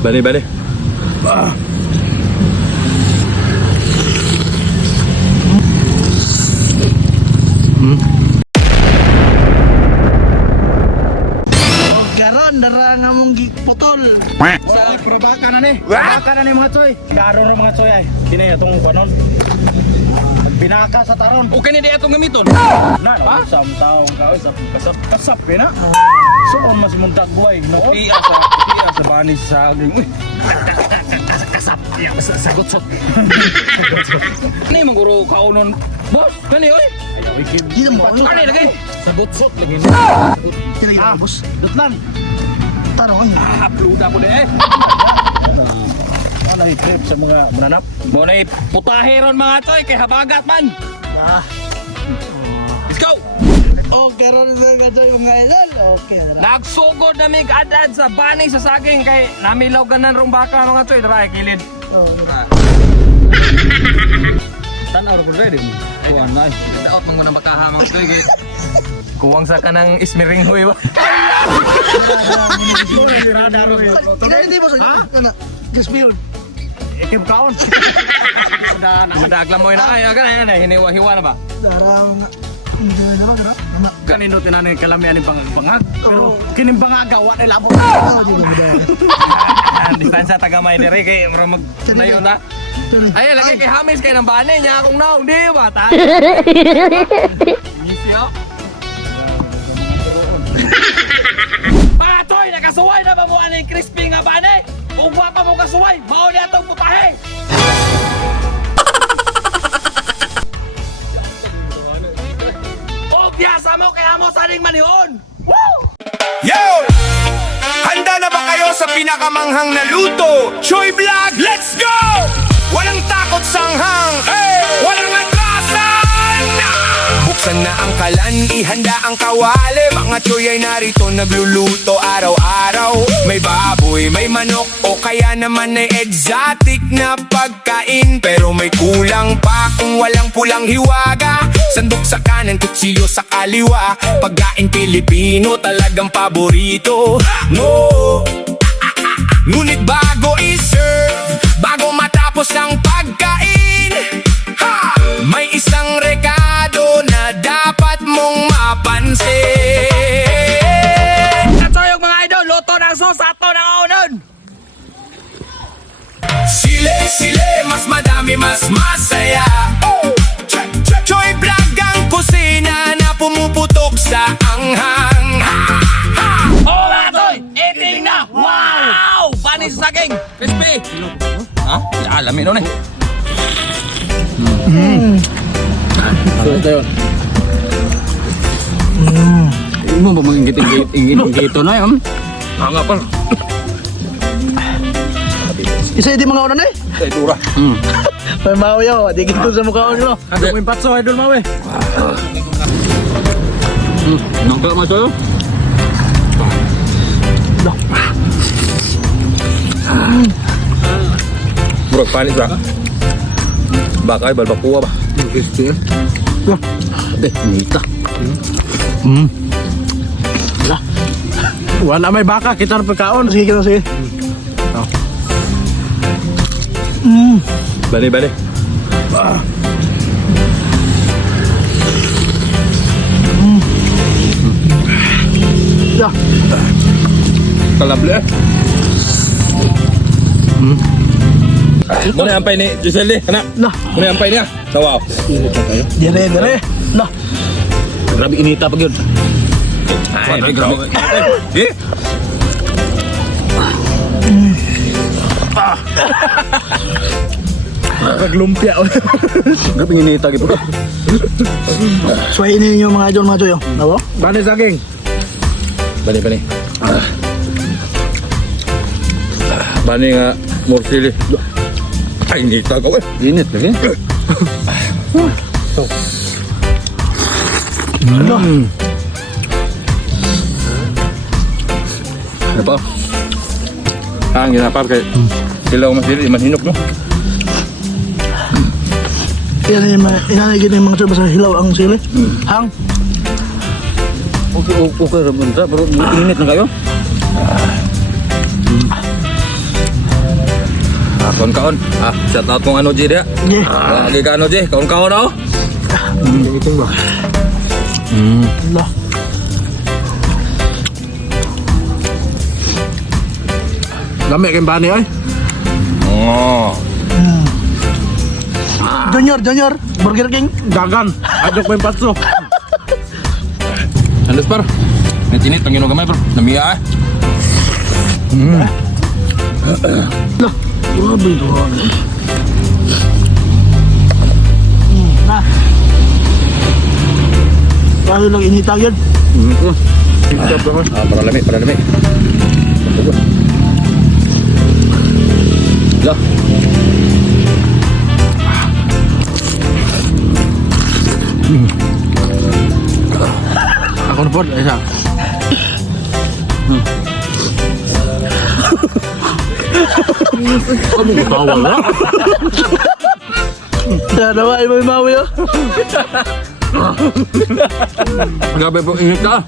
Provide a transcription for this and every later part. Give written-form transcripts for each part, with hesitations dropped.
Bali, bali. Garon, dara nga mong putol. Sa probaka na ni. Probaka na ni mga choy. Karon ra mga choy ay. Dinay atong kanon. Binaka sa taron. O kani di atong gamiton. Na, sam taong ka sa kasap na. So mas mong dagway no. Iya sa bani sa saging. Uy. Kasap. Sagot sot. Ni maguro kaunon. Boss, kani oy. Di na mo. Kani lagi. Sagot sot lagi. Tinagin mo, boss. Dutlan. Tarong. Upload ako di eh. Ano i-trip sa mga mananap? Mo na putahe ron mga toy kay habagat man. Let's go. Oh, garon na nga tayo mga idol. Okay, dara. Nagsugod na mig adad sa bani sa saging kay namilaw ganan rong baka mga toy dara kilid. Oh, Tanaw ra pud ready. Kuan na. Daot man guna makaha mga toy kay kuwang sa kanang ismiring huy ba. Hindi mo sa kana. Gaspiyon. Ikim kaon. Madagla mo na ay kana na hiniwa-hiwa na ba. Dara nga. Hindi na ba gara? Kanino tinanay kalamian ni bangag. Pero kining bangag wa na labo. Di ba mo Distansya taga may diri kay mag nayon na. Ay lagi kay hamis kay nang bani nya akong naong di ba ta. Misyo. Mga toy nakasuway na ba mo ani crispy nga bani? Kung pa mo kasuway, mao ni atong putahe. O piyasa mo kaya mo saning manihon. Woo! Yo! Handa na ba kayo sa pinakamanghang na luto? Choy Vlog, let's go! Walang takot sanghang, walang atrasan! Buksan na ang kalan, ihanda ang kawali. Mga choy ay narito nagluluto araw-araw. May baboy, may manok, o kaya naman ay exotic na pagkain. Pero may kulang pa kung walang pulang hiwaga. Sandok sa kanan, kutsilyo sa kaliwa. Pagkain Pilipino talagang paborito. No! Ngunit bago i-serve, bago matapos ang pagkain, ha! May isang rekado na dapat mong mapansin. Katsoyog mga idol, luto ng sos ato ng unon. Sile, mas madami, mas masaya. Choy Vlog ang kusina na pumuputok sa anghang. Oh mga toy, eating na! Wow! Bani sa saging, crispy. Ha? Alamin nun eh. Ano ito yun? Mo ba ingit-ingit na yun? Nga pa. Isa di mga unan eh. Ay, dura. May mawiyaw, di ginto sa mukha mo. Ano mo yung patso, idol mawe? Nangka mo ito yun? Bro, panis ba? Baka ay balbakuwa ba? Crispy eh. Nita. Wala may baka, kita na pagkaon. Sige, kita sige. Bali, bali. Kalabli eh. Muna ampay ni Giselle kana. Nah, Muna ampay niya. Wow. dire. Nah, Grabe inita pag yun. Ay, grabe. Eh? Paglumpia. Grabe inita gitu. suwayin ninyo mga idol mga choy. Nawo? Bani saging. Bani, bani. Bani nga morsili. Ay, nita ko eh. Init lagi. Ano pa? Ang ginapar kay silaw masili, manhinok no? Yan yung inanay gini mga choy basta hilaw ang sili. Hang. Okay, Ramonda, bro. Init na kayo. Kaon-kaon. Shout out kong ano, G, dia. Lagi ka ano, G. Kaon-kaon, ako. Ito ba? Allah. Lami kayong bani ay. Oh. Junior, Burger King. Dagan. Adok ko yung patso. Andas, par. Natinit, ang gamay, bro. Namiya, Grabe ito. Paano lang inita yun? Para lami, para lami. Lah. Ako na po. Isa. Kamu bawal na. Dalawa ay may mawi oh. Grabe po, init ka.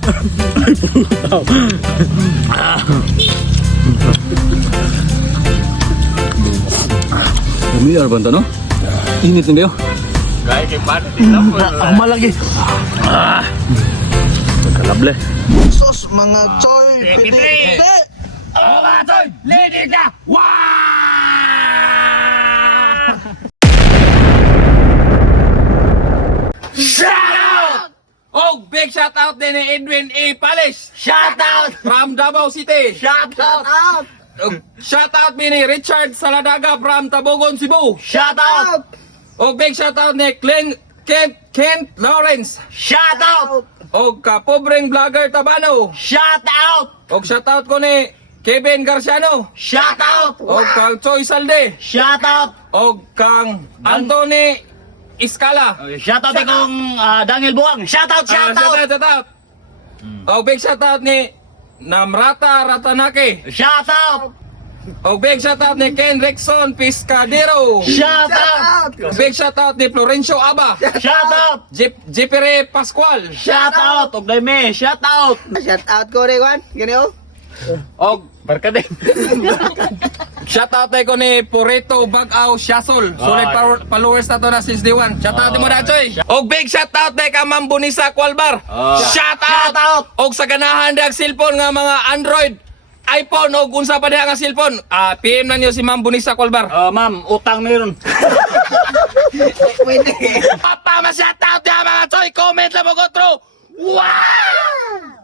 Lumiyar ba ito, no? Init hindi yun. Ako malagi. Kalable. Sos, mga choy. Piti. Oh, big shout out din ni Edwin A. Palis. Shout out from Davao City. Shout out. Shout out ni Richard Saladaga from Tabogon, Cebu. Shout out. Oh, big shout out ni Kent Lawrence. Shout out. Oh, kapobreng vlogger Tabano. Shout out. Oh, shout out ko ni Kevin Garciano. Shout out. Oh, kang Choi Salde. Shout out. Oh, kang Anthony Iskala. Shout out kong Daniel Buang. Shout out, shout out. Shout out. Oh, big shout out ni Namrata Ratanake. Shout out. Oh, big shout out ni Ken Rexon Piscadero. Shout out. Big shout out ni Florencio Aba. Shout out. Jepere Pascual. Shout out. Ogday me. Shout out. Shout out ko rin, Juan. Gani oh. Og Barka din. shout out ko ni Pureto Bagaw Siasol. Solid followers na to na since day one. Shout out mo na, Choy. Og big shout out ka Ma'am Bunisa Kwalbar. Shout out. Og sa ganahan dag cellphone nga mga Android, iPhone og unsa pa diha nga cellphone. PM na niyo si Ma'am Bunisa Kwalbar. Ma'am, utang meron. Papa, ma-shout out diha mga Choy. Comment lang mo ko, true. Wow!